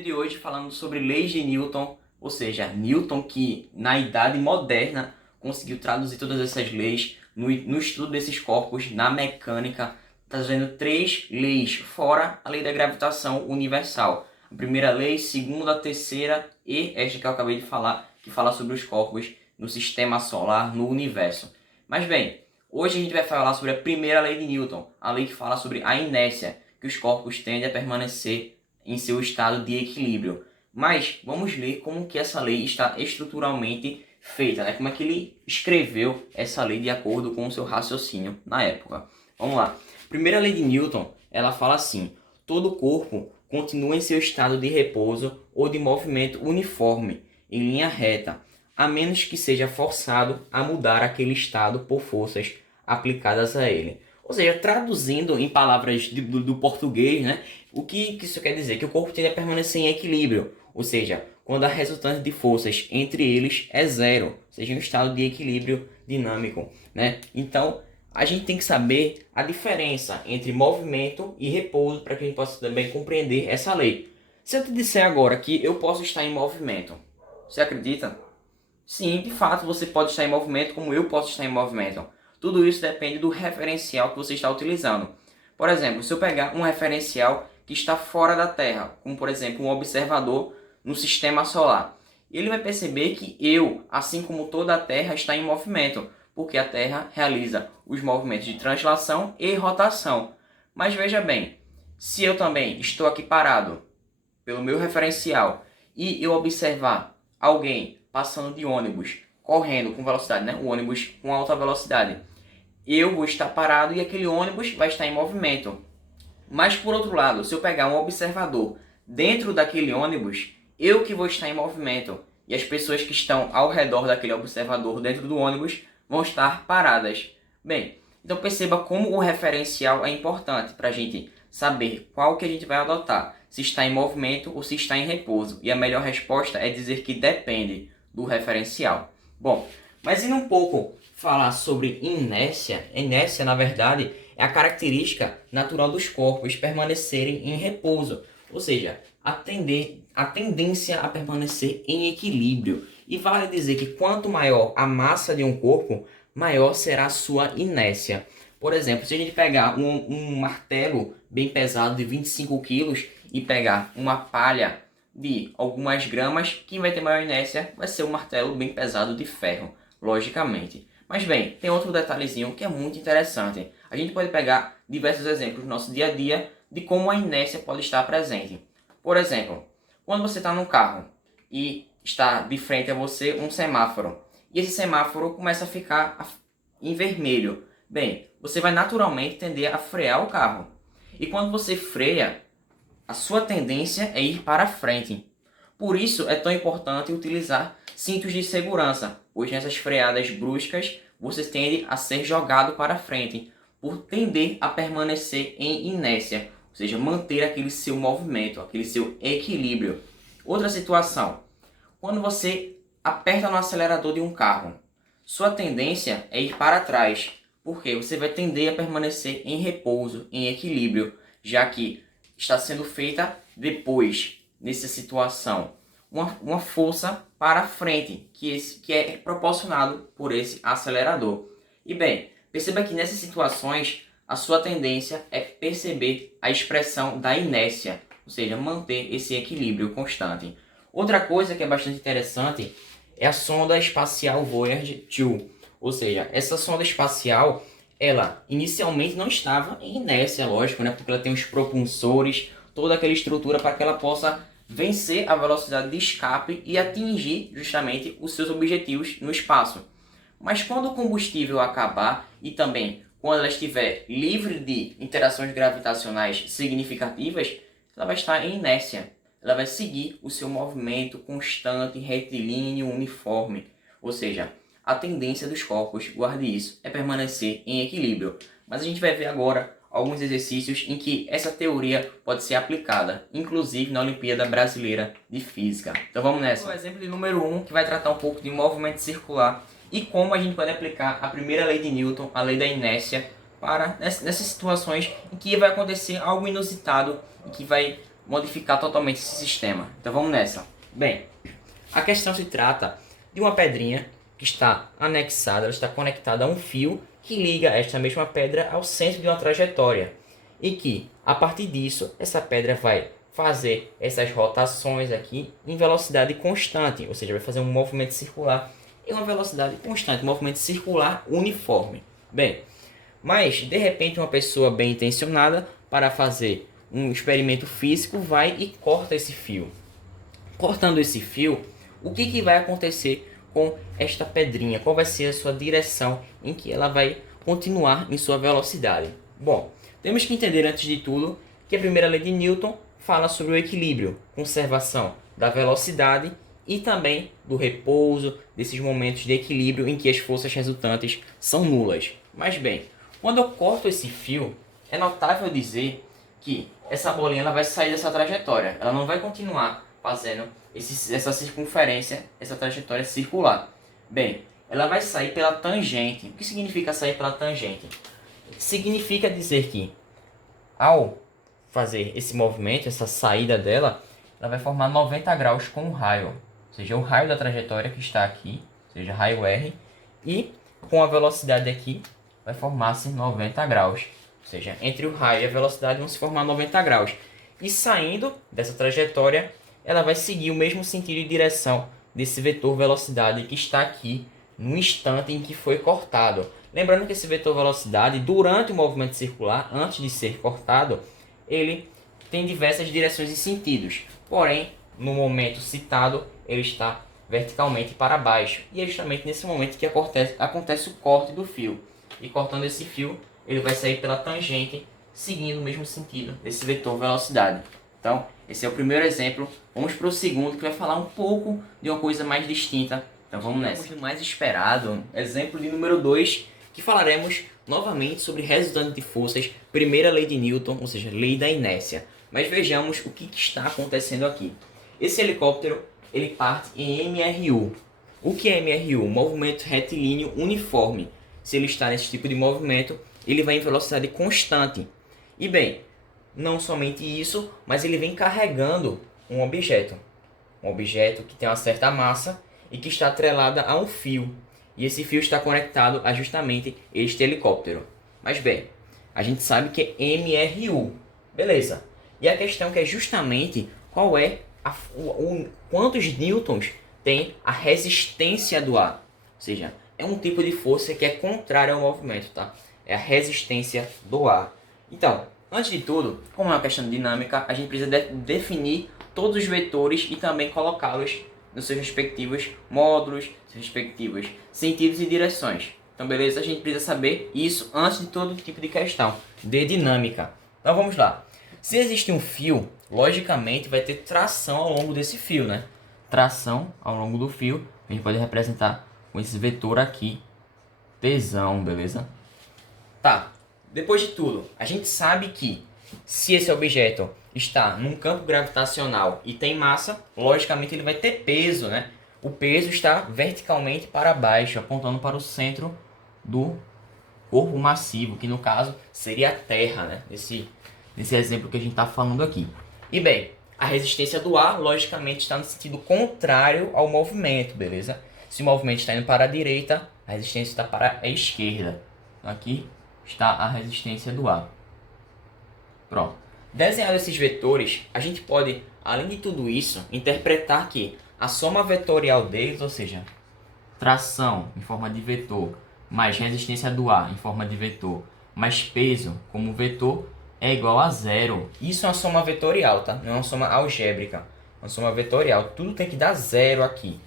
De hoje falando sobre leis de Newton, ou seja, Newton que na idade moderna conseguiu traduzir todas essas leis no estudo desses corpos, na mecânica, trazendo três leis, fora a lei da gravitação universal. A primeira lei, segunda, a terceira e esta que eu acabei de falar, que fala sobre os corpos no sistema solar, no universo. Mas bem, hoje a gente vai falar sobre a primeira lei de Newton, a lei que fala sobre a inércia, que os corpos tendem a permanecer em seu estado de equilíbrio. Mas vamos ler como que essa lei está estruturalmente feita, né? Como é que ele escreveu essa lei de acordo com o seu raciocínio na época. Vamos lá. Primeira lei de Newton, ela fala assim: todo corpo continua em seu estado de repouso ou de movimento uniforme, em linha reta, a menos que seja forçado a mudar aquele estado por forças aplicadas a ele. Ou seja, traduzindo em palavras do português, né? O que isso quer dizer? Que o corpo tende a permanecer em equilíbrio, ou seja, quando a resultante de forças entre eles é zero, ou seja, um estado de equilíbrio dinâmico, né? Então, a gente tem que saber a diferença entre movimento e repouso para que a gente possa também compreender essa lei. Se eu te disser agora que eu posso estar em movimento, você acredita? Sim, de fato, você pode estar em movimento como eu posso estar em movimento. Tudo isso depende do referencial que você está utilizando. Por exemplo, se eu pegar um referencial que está fora da Terra, como por exemplo um observador no sistema solar, ele vai perceber que eu, assim como toda a Terra, está em movimento, porque a Terra realiza os movimentos de translação e rotação. Mas veja bem, se eu também estou aqui parado pelo meu referencial e eu observar alguém passando de ônibus, correndo com velocidade, né? O ônibus com alta velocidade, eu vou estar parado e aquele ônibus vai estar em movimento. Mas por outro lado, se eu pegar um observador dentro daquele ônibus, eu que vou estar em movimento e as pessoas que estão ao redor daquele observador dentro do ônibus vão estar paradas. Bem, então perceba como o referencial é importante para a gente saber qual que a gente vai adotar, se está em movimento ou se está em repouso. E a melhor resposta é dizer que depende do referencial. Bom, mas indo um pouco falar sobre inércia, inércia na verdade é a característica natural dos corpos permanecerem em repouso, ou seja, a tendência a permanecer em equilíbrio. E vale dizer que quanto maior a massa de um corpo, maior será a sua inércia. Por exemplo, se a gente pegar um martelo bem pesado de 25 quilos e pegar uma palha de algumas gramas, quem vai ter maior inércia vai ser um martelo bem pesado de ferro, logicamente. Mas bem, tem outro detalhezinho que é muito interessante. A gente pode pegar diversos exemplos no nosso dia a dia de como a inércia pode estar presente. Por exemplo, quando você está num carro e está de frente a você um semáforo, e esse semáforo começa a ficar em vermelho. Bem, você vai naturalmente tender a frear o carro. E quando você freia, a sua tendência é ir para frente. Por isso é tão importante utilizar cintos de segurança, pois nessas freadas bruscas você tende a ser jogado para frente, por tender a permanecer em inércia, ou seja, manter aquele seu movimento, aquele seu equilíbrio. Outra situação, quando você aperta no acelerador de um carro, sua tendência é ir para trás, porque você vai tender a permanecer em repouso, em equilíbrio, já que está sendo feita depois, nessa situação, uma força para frente, que é proporcionado por esse acelerador. E bem, perceba que nessas situações, a sua tendência é perceber a expressão da inércia, ou seja, manter esse equilíbrio constante. Outra coisa que é bastante interessante é a sonda espacial Voyager 2, ou seja, essa sonda espacial, ela inicialmente não estava em inércia, lógico, né? Porque ela tem os propulsores, toda aquela estrutura para que ela possa vencer a velocidade de escape e atingir justamente os seus objetivos no espaço. Mas quando o combustível acabar e também quando ela estiver livre de interações gravitacionais significativas, ela vai estar em inércia. Ela vai seguir o seu movimento constante, retilíneo, uniforme. Ou seja, a tendência dos corpos, guarde isso, é permanecer em equilíbrio. Mas a gente vai ver agora alguns exercícios em que essa teoria pode ser aplicada, inclusive na Olimpíada Brasileira de Física. Então vamos nessa. O exemplo de número 1, que vai tratar um pouco de movimento circular e como a gente pode aplicar a primeira lei de Newton, a lei da inércia, para nessas situações em que vai acontecer algo inusitado e que vai modificar totalmente esse sistema. Então vamos nessa. Bem, a questão se trata de uma pedrinha que está anexada, ela está conectada a um fio que liga esta mesma pedra ao centro de uma trajetória. E que, a partir disso, essa pedra vai fazer essas rotações aqui em velocidade constante, ou seja, vai fazer um movimento circular em uma velocidade constante, um movimento circular uniforme. Bem, mas de repente uma pessoa bem intencionada para fazer um experimento físico vai e corta esse fio. Cortando esse fio, o que vai acontecer com esta pedrinha? Qual vai ser a sua direção em que ela vai continuar em sua velocidade? Bom, temos que entender antes de tudo que a primeira lei de Newton fala sobre o equilíbrio, conservação da velocidade e também do repouso, desses momentos de equilíbrio em que as forças resultantes são nulas. Mas bem, quando eu corto esse fio, é notável dizer que essa bolinha ela vai sair dessa trajetória, ela não vai continuar fazendo essa circunferência, essa trajetória circular. Bem, ela vai sair pela tangente. O que significa sair pela tangente? Significa dizer que ao fazer esse movimento, essa saída dela, ela vai formar 90 graus com o raio. Ou seja, o raio da trajetória que está aqui, ou seja, raio R, e com a velocidade aqui, vai formar-se 90 graus. Ou seja, entre o raio e a velocidade vão se formar 90 graus. E saindo dessa trajetória, ela vai seguir o mesmo sentido e direção desse vetor velocidade que está aqui no instante em que foi cortado. Lembrando que esse vetor velocidade, durante o movimento circular, antes de ser cortado, ele tem diversas direções e sentidos. Porém, no momento citado, ele está verticalmente para baixo. E é justamente nesse momento que acontece o corte do fio. E cortando esse fio, ele vai sair pela tangente, seguindo o mesmo sentido desse vetor velocidade. Então, esse é o primeiro exemplo. Vamos para o segundo, que vai falar um pouco de uma coisa mais distinta. Então vamos nessa. Vamos no mais esperado, exemplo de número 2, que falaremos novamente sobre resultante de forças, primeira lei de Newton, ou seja, lei da inércia. Mas vejamos o que está acontecendo aqui. Esse helicóptero ele parte em MRU. O que é MRU? Movimento retilíneo uniforme. Se ele está nesse tipo de movimento, ele vai em velocidade constante. E bem, não somente isso, mas ele vem carregando um objeto. Um objeto que tem uma certa massa e que está atrelada a um fio. E esse fio está conectado a justamente este helicóptero. Mas bem, a gente sabe que é MRU. Beleza. E a questão que é justamente qual é quantos newtons tem a resistência do ar. Ou seja, é um tipo de força que é contrária ao movimento, tá? É a resistência do ar. Então, antes de tudo, como é uma questão dinâmica, a gente precisa definir todos os vetores e também colocá-los nos seus respectivos módulos, seus respectivos sentidos e direções. Então, beleza? A gente precisa saber isso antes de todo tipo de questão de dinâmica. Então, vamos lá. Se existe um fio, logicamente vai ter tração ao longo desse fio, né? Tração ao longo do fio, a gente pode representar com esse vetor aqui, tesão, beleza? Tá. Depois de tudo, a gente sabe que se esse objeto está num campo gravitacional e tem massa, logicamente ele vai ter peso, né? O peso está verticalmente para baixo, apontando para o centro do corpo massivo, que no caso seria a Terra, né? Nesse exemplo que a gente está falando aqui. E bem, a resistência do ar, logicamente, está no sentido contrário ao movimento, beleza? Se o movimento está indo para a direita, a resistência está para a esquerda. Aqui está a resistência do ar. Pronto. Desenhando esses vetores, a gente pode, além de tudo isso, interpretar que a soma vetorial deles, ou seja, tração em forma de vetor, mais resistência do ar em forma de vetor, mais peso como vetor, é igual a zero. Isso é uma soma vetorial, tá? Não é uma soma algébrica. É uma soma vetorial. Tudo tem que dar zero aqui.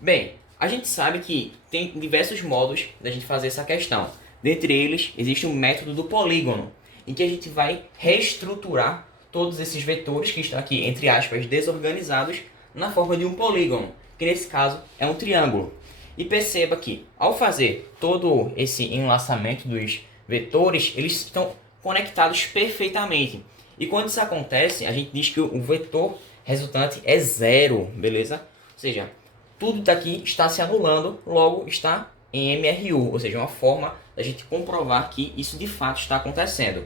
Bem, a gente sabe que tem diversos modos da gente fazer essa questão. Dentre eles, existe o método do polígono, em que a gente vai reestruturar todos esses vetores que estão aqui, entre aspas, desorganizados, na forma de um polígono, que nesse caso é um triângulo. E perceba que, ao fazer todo esse enlaçamento dos vetores, eles estão conectados perfeitamente. E quando isso acontece, a gente diz que o vetor resultante é zero, beleza? Ou seja, tudo daqui está se anulando, logo está em MRU, ou seja, uma forma da gente comprovar que isso de fato está acontecendo.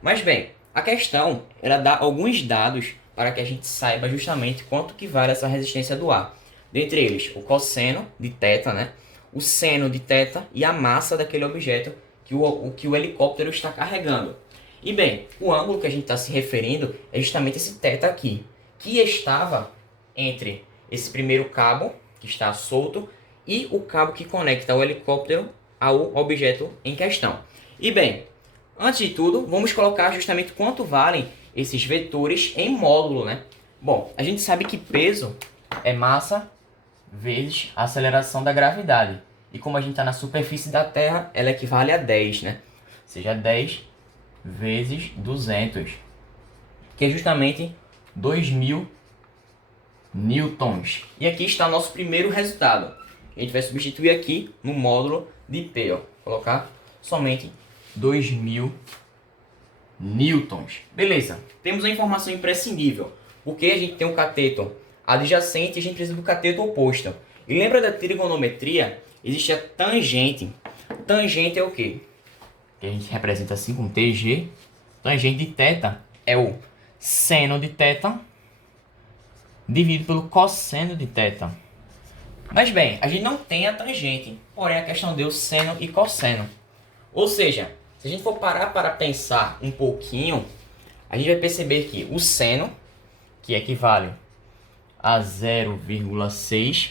Mas bem, a questão ela dá alguns dados para que a gente saiba justamente quanto que vale essa resistência do ar. Dentre eles, o cosseno de θ, né? O seno de θ e a massa daquele objeto que o helicóptero está carregando. E bem, o ângulo que a gente está se referindo é justamente esse θ aqui, que estava entre esse primeiro cabo, que está solto, e o cabo que conecta o helicóptero ao objeto em questão. E bem, antes de tudo, vamos colocar justamente quanto valem esses vetores em módulo, né? Bom, a gente sabe que peso é massa vezes a aceleração da gravidade. E como a gente está na superfície da Terra, ela equivale a 10, né? Ou seja, 10 vezes 200, que é justamente 2.000 newtons. E aqui está o nosso primeiro resultado. A gente vai substituir aqui no módulo de P, ó. Colocar somente 2.000 newtons. Beleza, temos a informação imprescindível, porque a gente tem um cateto adjacente e a gente precisa do cateto oposto. E lembra da trigonometria? Existe a tangente. Tangente é o quê? Que a gente representa assim com TG. Tangente de θ é o seno de θ dividido pelo cosseno de θ. Mas bem, a gente não tem a tangente, porém a questão deu seno e cosseno. Ou seja, se a gente for parar para pensar um pouquinho, a gente vai perceber que o seno, que equivale a 0,6,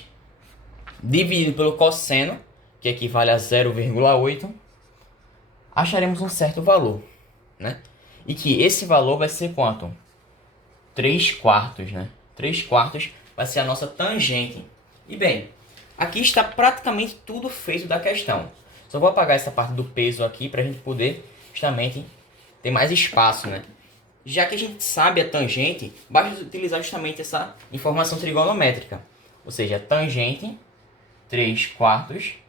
dividido pelo cosseno, que equivale a 0,8, acharemos um certo valor, né? E que esse valor vai ser quanto? 3/4, né? 3/4 vai ser a nossa tangente. E bem, aqui está praticamente tudo feito da questão. Só vou apagar essa parte do peso aqui para a gente poder justamente ter mais espaço, né? Já que a gente sabe a tangente, basta utilizar justamente essa informação trigonométrica. Ou seja, tangente 3/4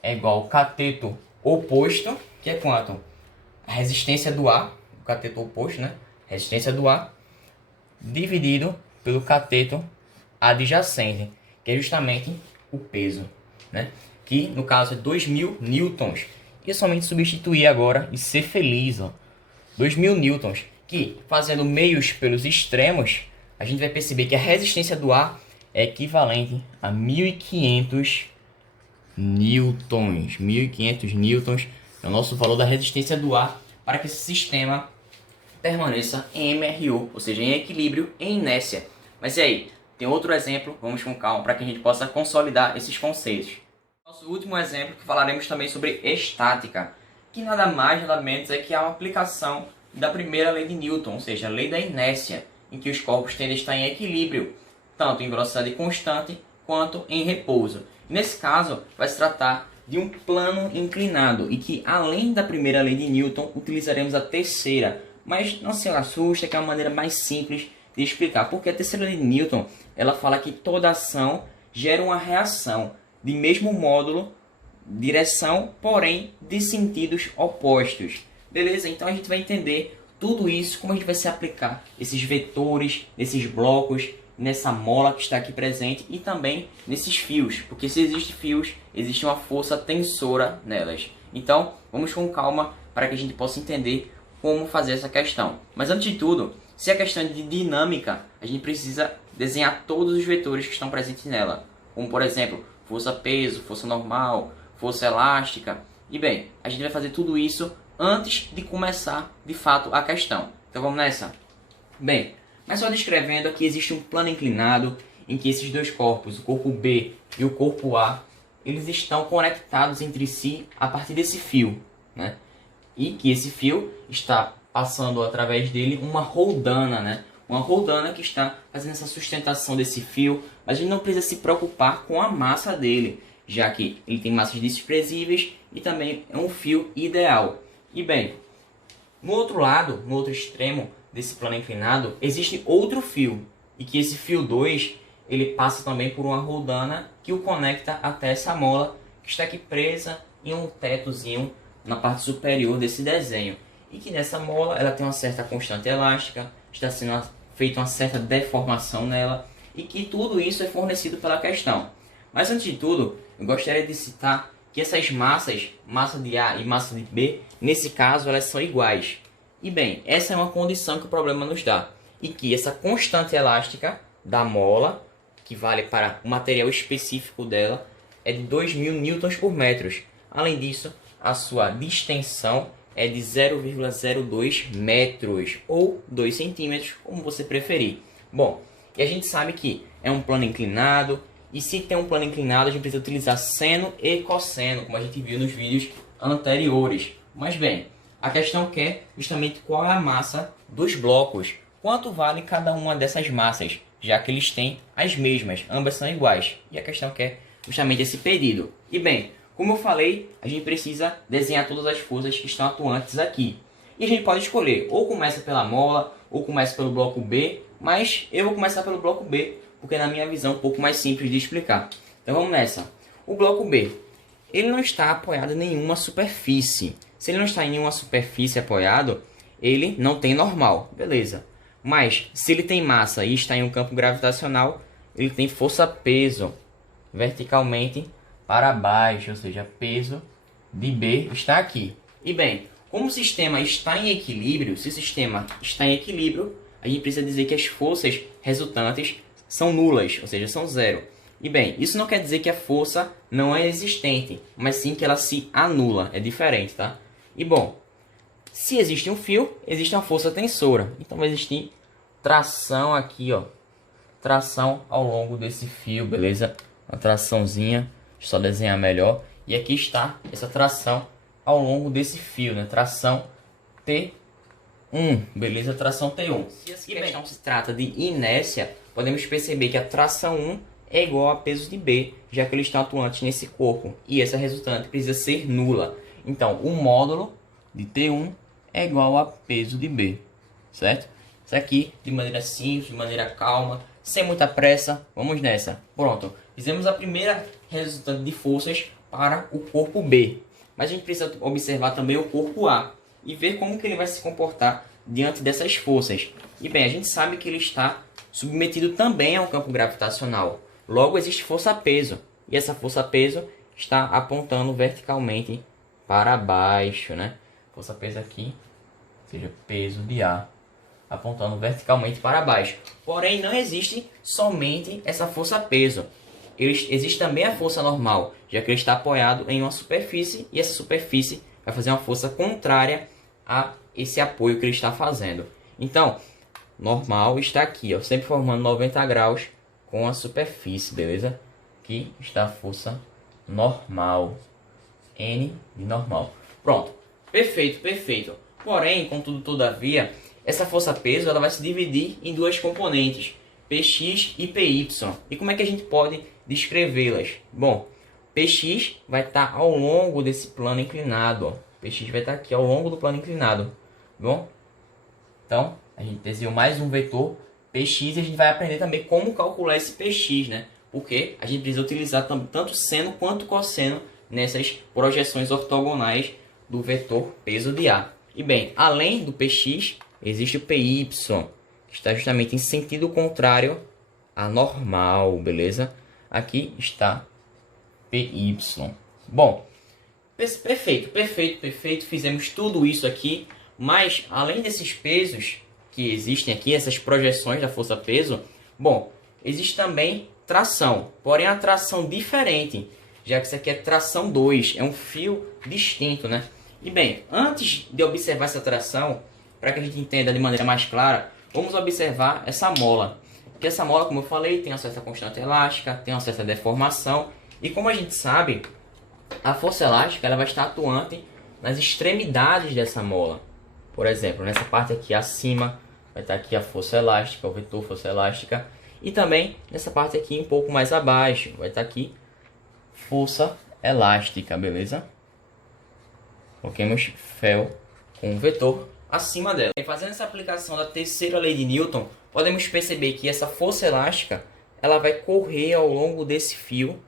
é igual ao cateto oposto, que é quanto? A resistência do ar, o cateto oposto, né? Resistência do ar, dividido pelo cateto adjacente, que é justamente o peso, né? Que no caso é 2.000 newtons. E é somente substituir agora e ser feliz, ó. 2.000 newtons, que fazendo meios pelos extremos, a gente vai perceber que a resistência do ar é equivalente a 1.500 newtons. 1.500 newtons é o nosso valor da resistência do ar para que esse sistema permaneça em MRU, ou seja, em equilíbrio, em inércia. Mas e aí? Tem outro exemplo, vamos com calma para que a gente possa consolidar esses conceitos. Nosso último exemplo, que falaremos também sobre estática, que nada mais nada menos é que é uma aplicação da primeira lei de Newton, ou seja, a lei da inércia, em que os corpos tendem a estar em equilíbrio, tanto em velocidade constante quanto em repouso. Nesse caso, vai se tratar de um plano inclinado, e que além da primeira lei de Newton, utilizaremos a terceira, mas não se assusta, que é uma maneira mais simples de explicar, porque a terceira lei de Newton, ela fala que toda ação gera uma reação de mesmo módulo, direção, porém de sentidos opostos. Beleza? Então a gente vai entender tudo isso, como a gente vai se aplicar esses vetores, nesses blocos, nessa mola que está aqui presente e também nesses fios, porque se existem fios, existe uma força tensora nelas. Então vamos com calma para que a gente possa entender como fazer essa questão. Mas antes de tudo, se a questão é de dinâmica, a gente precisa desenhar todos os vetores que estão presentes nela, como por exemplo, força-peso, força normal, força elástica. E bem, a gente vai fazer tudo isso antes de começar de fato a questão. Então vamos nessa? Bem, mas só descrevendo aqui, existe um plano inclinado em que esses dois corpos, o corpo B e o corpo A, eles estão conectados entre si a partir desse fio, né? E que esse fio está passando através dele uma roldana, né? Uma roldana que está fazendo essa sustentação desse fio, mas a gente não precisa se preocupar com a massa dele, já que ele tem massas desprezíveis e também é um fio ideal. E bem, no outro lado, no outro extremo desse plano inclinado, existe outro fio, e que esse fio 2, ele passa também por uma roldana que o conecta até essa mola, que está aqui presa em um tetozinho na parte superior desse desenho. E que nessa mola ela tem uma certa constante elástica, está sendo feita uma certa deformação nela, e que tudo isso é fornecido pela questão. Mas antes de tudo, eu gostaria de citar que essas massas, massa de A e massa de B, nesse caso elas são iguais. E bem, essa é uma condição que o problema nos dá. e que essa constante elástica da mola, que vale para o material específico dela, é de 2.000 newtons por metro. Além disso, a sua distensão é de 0,02 metros ou 2 centímetros, como você preferir. Bom, e a gente sabe que é um plano inclinado, e se tem um plano inclinado, a gente precisa utilizar seno e cosseno, como a gente viu nos vídeos anteriores. Mas bem, a questão é justamente qual é a massa dos blocos. Quanto vale cada uma dessas massas, já que eles têm as mesmas, ambas são iguais. E a questão é justamente esse pedido. E bem, como eu falei, a gente precisa desenhar todas as forças que estão atuantes aqui. E a gente pode escolher, ou começa pela mola, ou começa pelo bloco B, mas eu vou começar pelo bloco B, porque na minha visão é um pouco mais simples de explicar. Então vamos nessa. O bloco B, ele não está apoiado em nenhuma superfície. Se ele não está em nenhuma superfície apoiado, ele não tem normal, beleza. Mas se ele tem massa e está em um campo gravitacional, ele tem força-peso verticalmente para baixo, ou seja, peso de B está aqui. E bem, como o sistema está em equilíbrio, se o sistema está em equilíbrio, a gente precisa dizer que as forças resultantes são nulas, ou seja, são zero. E bem, isso não quer dizer que a força não é existente, mas sim que ela se anula, é diferente, tá? E bom, se existe um fio, existe uma força tensora. Então vai existir tração aqui, ó. Tração ao longo desse fio, beleza? Uma traçãozinha, deixa eu só desenhar melhor. E aqui está essa tração ao longo desse fio, né? Tração T1, beleza? Tração T1. Se a questão se trata de inércia, podemos perceber que a tração 1 é igual a peso de B, já que eles estão atuantes nesse corpo. E essa resultante precisa ser nula. Então, o módulo de T1 é igual a peso de B, certo? Isso aqui, de maneira simples, de maneira calma, sem muita pressa, vamos nessa. Pronto, fizemos a primeira resultante de forças para o corpo B. Mas a gente precisa observar também o corpo A e ver como que ele vai se comportar diante dessas forças. E bem, a gente sabe que ele está submetido também a um campo gravitacional. Logo, existe força-peso. E essa força-peso está apontando verticalmente para baixo, né? Força-peso aqui, ou seja, peso de A, apontando verticalmente para baixo. Porém, não existe somente essa força-peso. Existe também a força normal, já que ele está apoiado em uma superfície e essa superfície vai fazer uma força contrária a esse apoio que ele está fazendo. Então, normal está aqui, ó, sempre formando 90 graus com a superfície, beleza? Aqui está a força normal, N de normal. Pronto, perfeito, perfeito. Porém, contudo, todavia, essa força-peso ela vai se dividir em duas componentes, Px e Py. E como é que a gente pode descrevê-las? Bom, Px vai estar ao longo desse plano inclinado. Ó. Px vai estar aqui ao longo do plano inclinado. Bom, então a gente desenhou mais um vetor Px e a gente vai aprender também como calcular esse Px, né? Porque a gente precisa utilizar tanto seno quanto cosseno nessas projeções ortogonais do vetor peso de A. E bem, além do Px, existe o Py, que está justamente em sentido contrário à normal, beleza? Aqui está Py. Bom, perfeito, perfeito, perfeito. Fizemos tudo isso aqui, mas além desses pesos que existem aqui, essas projeções da força-peso, bom, existe também tração, porém a tração diferente, já que isso aqui é tração 2, é um fio distinto, né? E bem, antes de observar essa tração, para que a gente entenda de maneira mais clara, vamos observar essa mola. Porque essa mola, como eu falei, tem uma certa constante elástica, tem uma certa deformação. E como a gente sabe, a força elástica ela vai estar atuante nas extremidades dessa mola. Por exemplo, nessa parte aqui acima, vai estar aqui a força elástica, o vetor força elástica. E também nessa parte aqui um pouco mais abaixo, vai estar aqui força elástica, beleza? Coloquemos fel com o vetor acima dela. E fazendo essa aplicação da terceira lei de Newton, podemos perceber que essa força elástica ela vai correr ao longo desse fio,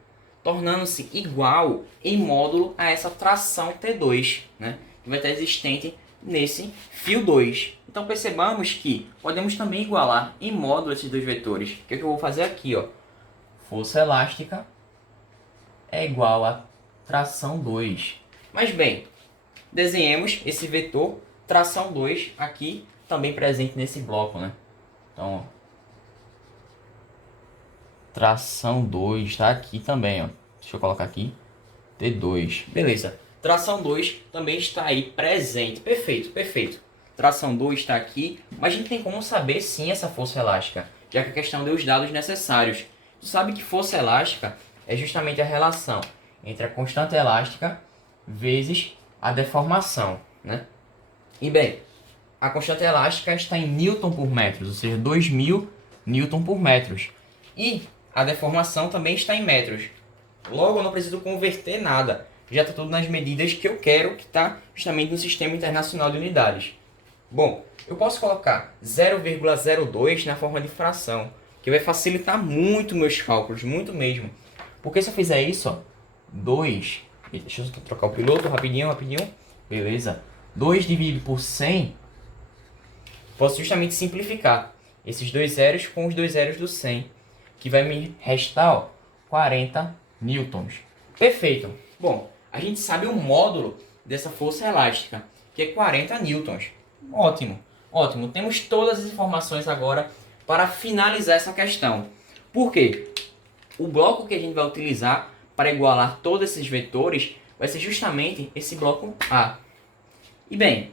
tornando-se igual em módulo a essa tração T2, né? Que vai estar existente nesse fio 2. Então percebamos que podemos também igualar em módulo esses dois vetores. O que é que eu vou fazer aqui? Ó? Força elástica é igual a tração 2. Mas bem, desenhemos esse vetor tração 2 aqui também presente nesse bloco, né? Então, ó, tração 2 está aqui também, ó. Deixa eu colocar aqui. T2. Beleza. Tração 2 também está aí presente. Perfeito, perfeito. Tração 2 está aqui, mas a gente tem como saber sim essa força elástica, já que a questão deu os dados necessários. Tu sabe que força elástica é justamente a relação entre a constante elástica vezes a deformação, né? E bem, a constante elástica está em Newton por metros, ou seja, 2000 Newton por metros. E a deformação também está em metros. Logo, eu não preciso converter nada. Já está tudo nas medidas que eu quero, que está justamente no Sistema Internacional de Unidades. Bom, eu posso colocar 0,02 na forma de fração, que vai facilitar muito meus cálculos, muito mesmo. Porque se eu fizer isso, ó, 2... Deixa eu trocar o piloto rapidinho, rapidinho. Beleza. 2 dividido por 100, posso justamente simplificar esses dois zeros com os dois zeros do 100, que vai me restar, ó, 40 newtons. Perfeito. Bom, a gente sabe o módulo dessa força elástica, que é 40 newtons. Ótimo, ótimo. Temos todas as informações agora para finalizar essa questão. Por quê? O bloco que a gente vai utilizar para igualar todos esses vetores vai ser justamente esse bloco A. E bem,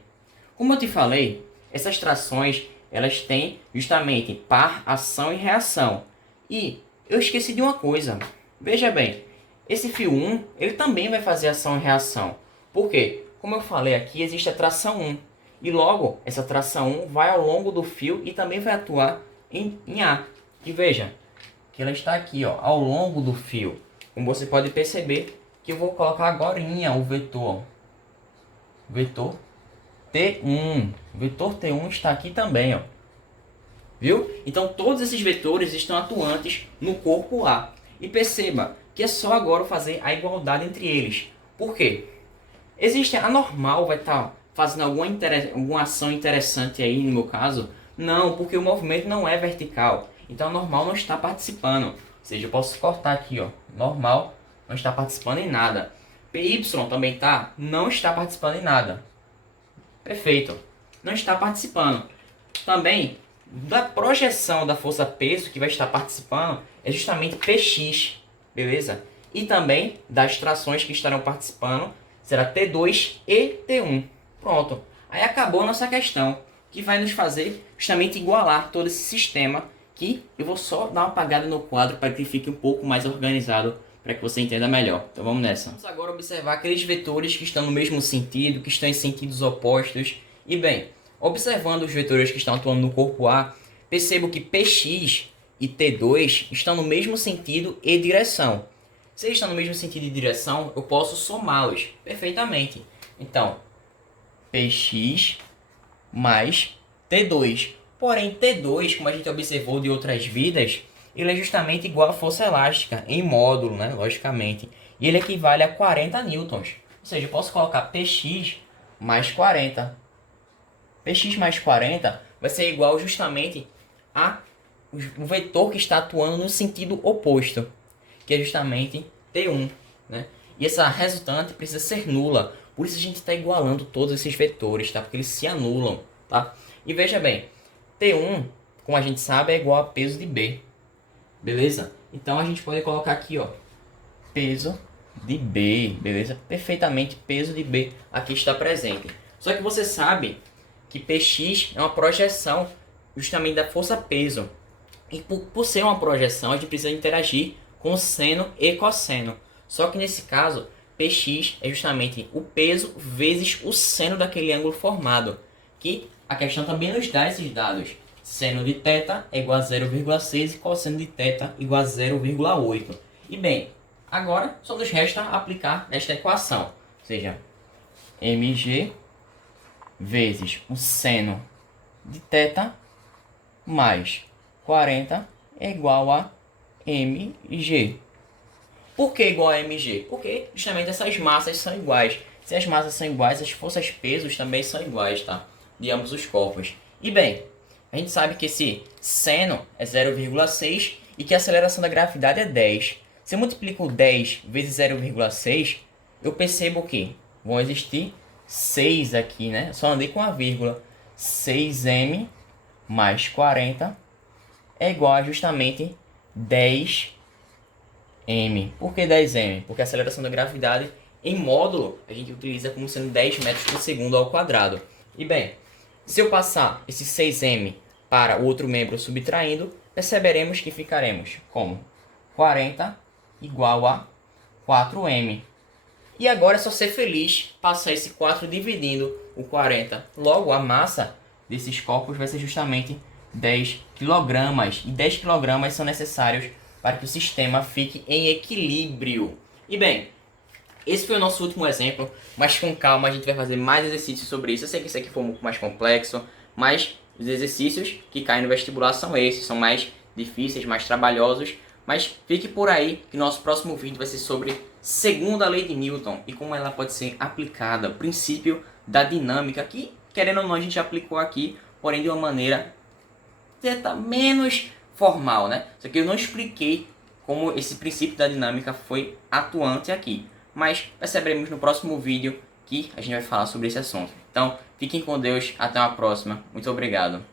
como eu te falei, essas trações elas têm justamente par, ação e reação. E eu esqueci de uma coisa. Veja bem, esse fio 1 ele também vai fazer ação e reação. Por quê? Como eu falei aqui, existe a tração 1. E logo, essa tração 1 vai ao longo do fio e também vai atuar em A. E veja, que ela está aqui, ó, ao longo do fio. Como você pode perceber, que eu vou colocar agora o vetor. Vetor T1. O vetor T1 está aqui também, ó. Viu? Então todos esses vetores estão atuantes no corpo A. E perceba que é só agora fazer a igualdade entre eles. Por quê? Existe a normal vai estar fazendo alguma ação interessante aí no meu caso? Não, porque o movimento não é vertical. Então a normal não está participando. Ou seja, eu posso cortar aqui, ó. Normal não está participando em nada. PY também tá? Não está participando em nada. Perfeito. Não está participando. Também, da projeção da força peso que vai estar participando é justamente Px. Beleza? E também das trações que estarão participando será T2 e T1. Pronto. Aí acabou a nossa questão, que vai nos fazer justamente igualar todo esse sistema, que eu vou só dar uma apagada no quadro para que ele fique um pouco mais organizado, para que você entenda melhor. Então vamos nessa. Vamos agora observar aqueles vetores que estão no mesmo sentido, que estão em sentidos opostos. E bem, observando os vetores que estão atuando no corpo A, percebo que Px e T2 estão no mesmo sentido e direção. Se eles estão no mesmo sentido e direção, eu posso somá-los perfeitamente. Então, Px mais T2. Porém, T2, como a gente observou de outras vidas, ele é justamente igual à força elástica, em módulo, né? Logicamente. E ele equivale a 40 newtons. Ou seja, eu posso colocar Px mais 40. Px mais 40 vai ser igual justamente a o vetor que está atuando no sentido oposto, que é justamente T1, né? E essa resultante precisa ser nula. Por isso a gente está igualando todos esses vetores, tá? Porque eles se anulam, tá? E veja bem, T1, como a gente sabe, é igual a peso de B. Beleza? Então a gente pode colocar aqui, ó, peso de B, beleza? Perfeitamente, peso de B aqui está presente. Só que você sabe que Px é uma projeção justamente da força peso. E por ser uma projeção, a gente precisa interagir com seno e cosseno. Só que nesse caso, Px é justamente o peso vezes o seno daquele ângulo formado. Que a questão também nos dá esses dados. Seno de θ é igual a 0,6 e cosseno de θ igual a 0,8. E bem, agora só nos resta aplicar esta equação. Ou seja, mg vezes o seno de θ mais 40 é igual a mg. Por que igual a mg? Porque justamente essas massas são iguais. Se as massas são iguais, as forças pesos também são iguais, tá? De ambos os corpos. E bem, a gente sabe que esse seno é 0,6 e que a aceleração da gravidade é 10. Se eu multiplico 10 vezes 0,6, eu percebo que vão existir 6 aqui, né? Só andei com a vírgula. 6m mais 40 é igual a justamente 10m. Por que 10m? Porque a aceleração da gravidade em módulo a gente utiliza como sendo 10 metros por segundo ao quadrado. E bem, se eu passar esse 6m para o outro membro subtraindo, perceberemos que ficaremos como 40 igual a 4m. E agora é só ser feliz, passar esse 4 dividindo o 40. Logo, a massa desses corpos vai ser justamente 10 kg. E 10 kg são necessários para que o sistema fique em equilíbrio. E bem, esse foi o nosso último exemplo, mas com calma a gente vai fazer mais exercícios sobre isso. Eu sei que isso aqui foi um pouco mais complexo, mas os exercícios que caem no vestibular são esses, são mais difíceis, mais trabalhosos. Mas fique por aí que nosso próximo vídeo vai ser sobre segunda lei de Newton e como ela pode ser aplicada, o princípio da dinâmica, que querendo ou não a gente já aplicou aqui, porém de uma maneira menos formal, né? Só que eu não expliquei como esse princípio da dinâmica foi atuante aqui. Mas perceberemos no próximo vídeo que a gente vai falar sobre esse assunto. Então, fiquem com Deus, até uma próxima. Muito obrigado.